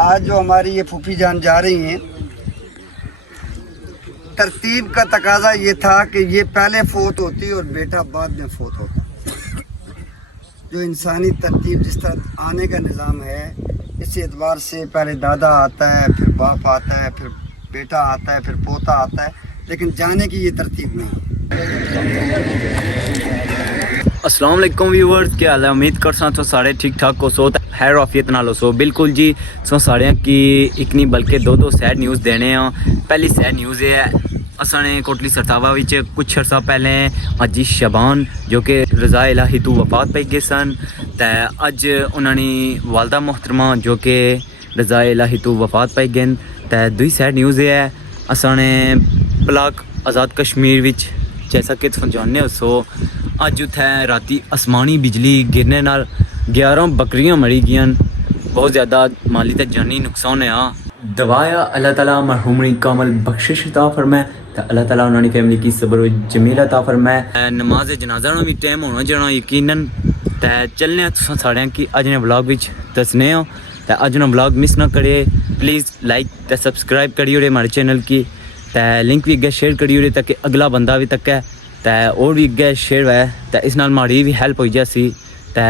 آج جو ہماری یہ پھوپھی جان جا رہی ہیں، ترتیب کا تقاضا یہ تھا کہ یہ پہلے فوت ہوتی اور بیٹا بعد میں فوت ہوتا۔ جو انسانی ترتیب جس طرح آنے کا نظام ہے، اس اعتبار سے پہلے دادا آتا ہے، پھر باپ آتا ہے، پھر بیٹا آتا ہے، پھر پوتا آتا ہے، لیکن جانے کی یہ ترتیب نہیں۔ السلام علیکم ویورز، کیا حال ہے؟ امید کرساں تو سارے ٹھیک ٹھاک ہو سو، خیر عافیت نال ہو سو۔ بالکل جی، سو سارے کی ایک نہیں بلکہ دو سیڈ نیوز دینے ہیں۔ پہلی سیڈ نیوز یہ ہے، اساں نے کوٹلی سرساوا وچ کچھ عرصہ پہلے حاجی شبان جو کہ رضا الہی تو وفات پائی گئے سن، تے اج انہاں نے والدہ محترمہ جو کہ رضا الہی تو وفات پائی گئے۔ تے دوئی سیڈ نیوز یہ ہے، اساں نے بلاک آزاد کشمیر وچ جیسا کہ تساں جاننے ہو سو اج اتھے راتی آسمانی بجلی گرنے نال 11 بکریاں مری گیاں، بہت زیادہ مالی تے جانی نقصان ہے۔ دعایا اللہ تعالیٰ مرحومنی کامل بخشش عطا فرمائے تے اللہ تعالیٰ انہاں دی فیملی کی صبر و جمیل عطا فرمائے۔ نماز جنازہ نوں بھی ٹائم ہونا جانا یقیناً، تے چلنے ہیں تساں ساڑیاں کی اج نے ولاگ وچ دسنے ہو، تے اج نا ولاگ مس نہ کرے، پلیز لائک تے سبسکرائب کریو ہمارے چینل کی، تے لنک بھی اگے شیئر کریو تاکہ اگلا بندہ بھی تکے تے اور بھی اگے شیئر ہوئے تے اس نال ماڑی بھی ہیلپ ہوئی جاسی تے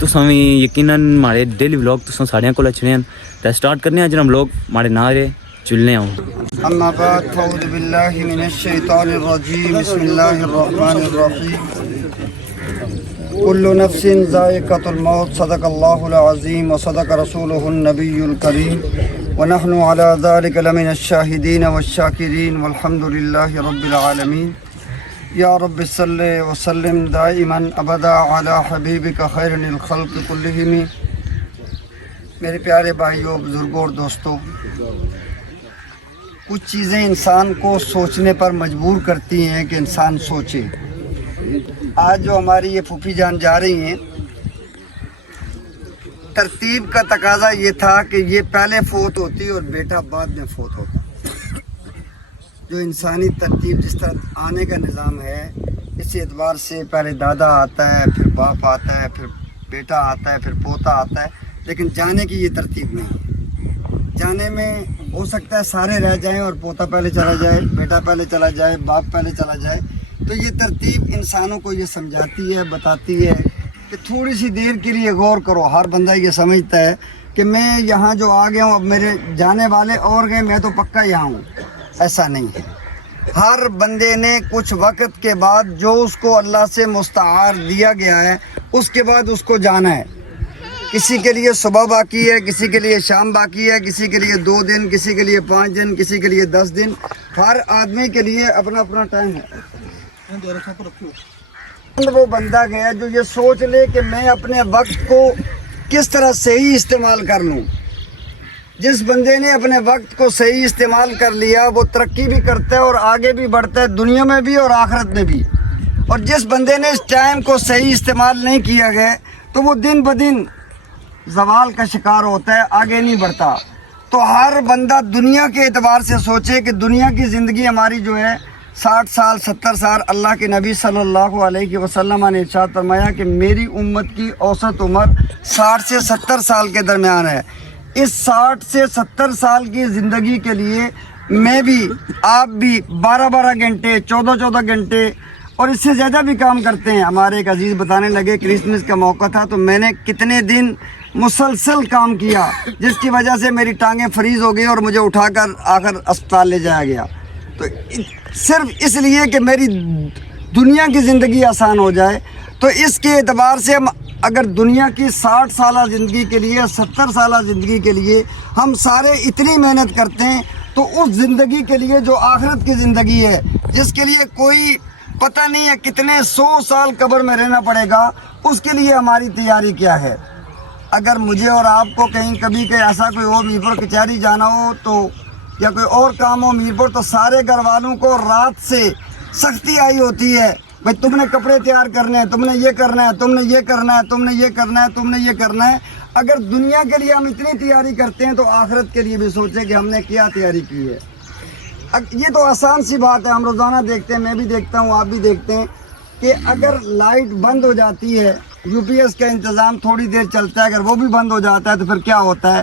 تساں بھی یقیناً ماڑے ڈیلی ولاگ تساں ساڑیاں کول اچھنے ہیں تے سٹارٹ کرنے ہیں جناب ولاگ ماڑے نارے چلنے ہوں۔ اما بعد فاعوذ باللہ من الشیطان الرجیم، بسم اللہ الرحمن الرحیم۔ کل نفس ذائقۃ الموت، صدق اللہ العظیم وصدق رسولہ النبی الکریم ونحن علی ذلک لمن الشاہدین والشاکرین والحمد للہ رب العالمین۔ یا رب صلی وسلم دائما ابدا علی حبیبک خیر الخلق کلہم۔ میرے پیارے بھائیوں، بزرگوں اور دوستوں، کچھ چیزیں انسان کو سوچنے پر مجبور کرتی ہیں کہ انسان سوچے۔ آج جو ہماری یہ پھوپھی جان جا رہی ہیں، ترتیب کا تقاضا یہ تھا کہ یہ پہلے فوت ہوتی اور بیٹا بعد میں فوت ہوتا۔ جو انسانی ترتیب جس طرح آنے کا نظام ہے، اس اعتبار سے پہلے دادا آتا ہے، پھر باپ آتا ہے، پھر بیٹا آتا ہے، پھر پوتا آتا ہے، لیکن جانے کی یہ ترتیب نہیں۔ جانے میں ہو سکتا ہے سارے رہ جائیں اور پوتا پہلے چلا جائے، بیٹا پہلے چلا جائے، باپ پہلے چلا جائے۔ تو یہ ترتیب انسانوں کو یہ سمجھاتی ہے، بتاتی ہے کہ تھوڑی سی دیر کے لیے غور کرو۔ ہر بندہ یہ سمجھتا ہے کہ میں یہاں جو آ گیا ہوں، اب میرے جانے والے اور گئے، میں تو پکا یہاں ہوں۔ ایسا نہیں ہے۔ ہر بندے نے کچھ وقت کے بعد جو اس کو اللہ سے مستعار دیا گیا ہے، اس کے بعد اس کو جانا ہے۔ کسی کے لیے صبح باقی ہے، کسی کے لیے شام باقی ہے، کسی کے لیے 2 دن، کسی کے لیے 5 دن، کسی کے لیے 10 دن۔ ہر آدمی کے لیے اپنا اپنا ٹائم ہے۔ وہ بندہ گیا جو یہ سوچ لے کہ میں اپنے وقت کو کس طرح صحیح استعمال کر لوں۔ جس بندے نے اپنے وقت کو صحیح استعمال کر لیا، وہ ترقی بھی کرتا ہے اور آگے بھی بڑھتا ہے، دنیا میں بھی اور آخرت میں بھی۔ اور جس بندے نے اس ٹائم کو صحیح استعمال نہیں کیا گیا تو وہ دن بدن زوال کا شکار ہوتا ہے، آگے نہیں بڑھتا۔ تو ہر بندہ دنیا کے اعتبار سے سوچے کہ دنیا کی زندگی ہماری جو ہے 60 سال 70 سال۔ اللہ کے نبی صلی اللہ علیہ وسلم نے ارشاد فرمایا کہ میری امت کی اوسط عمر 60 سے 70 سال کے درمیان ہے۔ اس 60 سے 70 سال کی زندگی کے لیے میں بھی، آپ بھی 12 گھنٹے 14 گھنٹے اور اس سے زیادہ بھی کام کرتے ہیں۔ ہمارے ایک عزیز بتانے لگے کرسمس کا موقع تھا تو میں نے کتنے دن مسلسل کام کیا، جس کی وجہ سے میری ٹانگیں فریز ہو گئی اور مجھے اٹھا کر آخر اسپتال لے جایا گیا۔ تو صرف اس لیے کہ میری دنیا کی زندگی آسان ہو جائے۔ تو اس کے اعتبار سے ہم اگر دنیا کی 60 سالہ زندگی کے لیے، 70 سالہ زندگی کے لیے ہم سارے اتنی محنت کرتے ہیں، تو اس زندگی کے لیے جو آخرت کی زندگی ہے، جس کے لیے کوئی پتہ نہیں ہے کتنے 100 سال قبر میں رہنا پڑے گا، اس کے لیے ہماری تیاری کیا ہے۔ اگر مجھے اور آپ کو کہیں کبھی کہ ایسا کوئی اور میرپور کچہری جانا ہو تو یا کوئی اور کام ہو میرپور، تو سارے گھر والوں کو رات سے سختی آئی ہوتی ہے، بھائی تم نے کپڑے تیار کرنے ہیں، تم نے یہ کرنا ہے، تم نے یہ کرنا ہے، تم نے یہ کرنا ہے، تم نے یہ کرنا ہے۔ اگر دنیا کے لیے ہم اتنی تیاری کرتے ہیں تو آخرت کے لیے بھی سوچیں کہ ہم نے کیا تیاری کی ہے۔ یہ تو آسان سی بات ہے، ہم روزانہ دیکھتے ہیں، میں بھی دیکھتا ہوں، آپ بھی دیکھتے ہیں کہ اگر لائٹ بند ہو جاتی ہے، یو پی ایس کا انتظام تھوڑی دیر چلتا ہے، اگر وہ بھی بند ہو جاتا ہے تو پھر کیا ہوتا ہے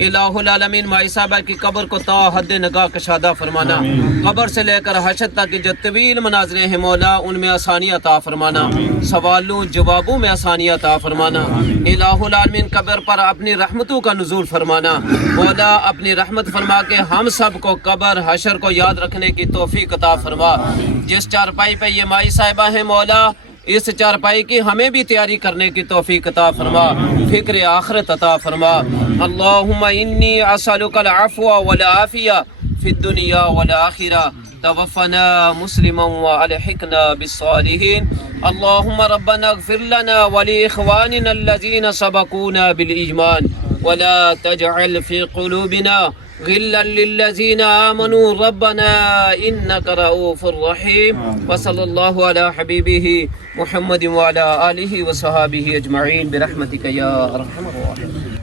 الہ العالمین مائی صاحبہ کی قبر کو تا حد نگاہ کشادہ فرمانا، قبر سے لے کر حشر تک کی جو طویل مناظریں ہیں مولا ان میں آسانی عطا فرمانا، سوالوں جوابوں میں آسانی عطا فرمانا، الہ العالمین قبر پر اپنی رحمتوں کا نزول فرمانا، مولا اپنی رحمت فرما کے ہم سب کو قبر حشر کو یاد رکھنے کی توفیق عطا فرما۔ جس چارپائی پہ یہ مائی صاحبہ ہیں مولا اس چارپائی کی ہمیں بھی تیاری کرنے کی توفیق عطا فرما، فکر آخرت عطا فرما۔ اللہم انی اسألک العفو والعافیہ فی الدنیا والآخرہ، توفنا مسلما والحقنا بالصالحین۔ اللہم ربنا اغفر لنا ولإخواننا الذین سبقونا بالایمان ولا تجعل في قلوبنا غلا للذین آمنوا ربنا انک رؤوف رحیم۔ وصلی اللہ علی حبیبہ محمد وعلی آلہ وصحابہ اجمعین برحمتک یا ارحم الراحمین۔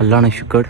اللہ نے شکر۔